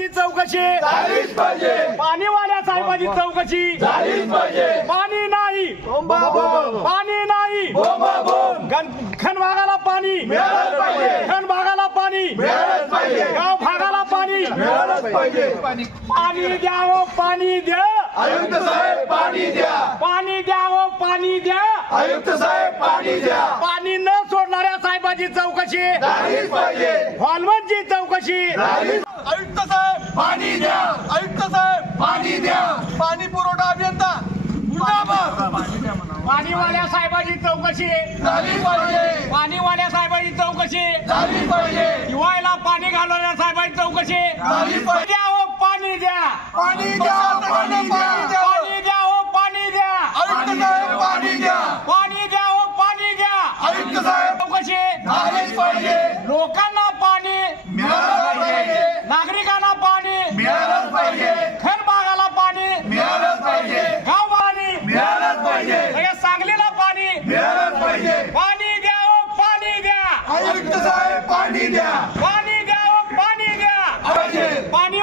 साहेबांची चौकशी झालीच पाहिजे, पाणीवाल्या साहेबांची चौकशी झालीच पाहिजे. पाणी नाही पाणी नाही खन भागाला पाणी मिळालंच पाहिजे, खन भागाला पाणी मिळालंच पाहिजे, गाव भागाला पाणी मिळालंच पाहिजे. पाणी द्यावं पाणी द्या आयुक्त साहेब पाणी द्या, पाणी द्यावं पाणी द्या आयुक्त साहेब पाणी द्या. पाणी न सोडणाऱ्या साहेबांची चौकशी झालीच पाहिजे, हॉलमनची चौकशी झालीच. आयुक्त साहेब पाणी द्या, आयुक्त साहेब पाणी द्या. पाणी पुरवठा अभियंता मुर्दाबाद. पाणीवाल्या साहेबांची चौकशी झालीच पाहिजे, पाणीवाल्या साहेबांची चौकशी झालीच पाहिजे, हिवाळ्याला पाणी घालवणाऱ्या साहेबांची चौकशी झालीच पाहिजे. द्या हो पाणी द्या पाणी द्या, पाणी द्या, पाणी द्या हो पाणी द्या आयुक्त साहेब पाणी द्या, पाणी द्या हो पाणी द्या आयुक्त साहेब चौकशी झालीच पाहिजे, लोकांना पाणी मिळालंच पाहिजे, नागरिकांना पाणी मिळालंच पाहिजे, खन भागाला पाणी मिळालंच पाहिजे, गाव पाणी मिळालंच पाहिजे, सगळ्या सांगलीला पाणी मिळालंच पाहिजे. पाणी द्या हो पाणी द्या आयुक्त साहेब पाणी द्या,